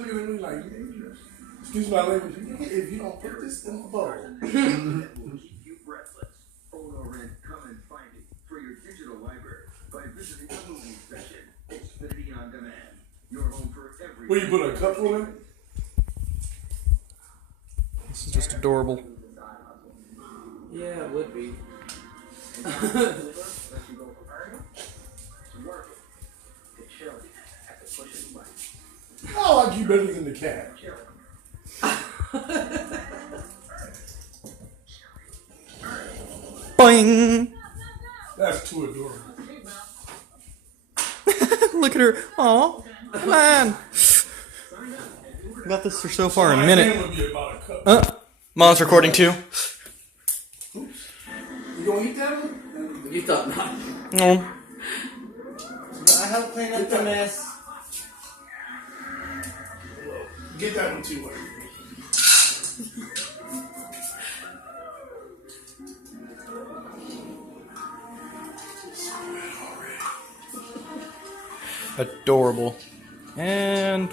looking at me like, excuse my language, if you don't put this in the bowl. That will keep you breathless. Own or rent, come and find it for your digital library by visiting the movie section. Xfinity On Demand. Your home for every. Where you put a cup full in? This is just adorable. Yeah, it would be. Oh, I like you better than the cat. Boing! That's too adorable. Look at her. Aw. Come on. Got this for so far in a minute. Would be about a cup. Mom's recording too. You gonna eat that one? You thought not. No. I helped clean up the mess. Get that one too. Adorable. And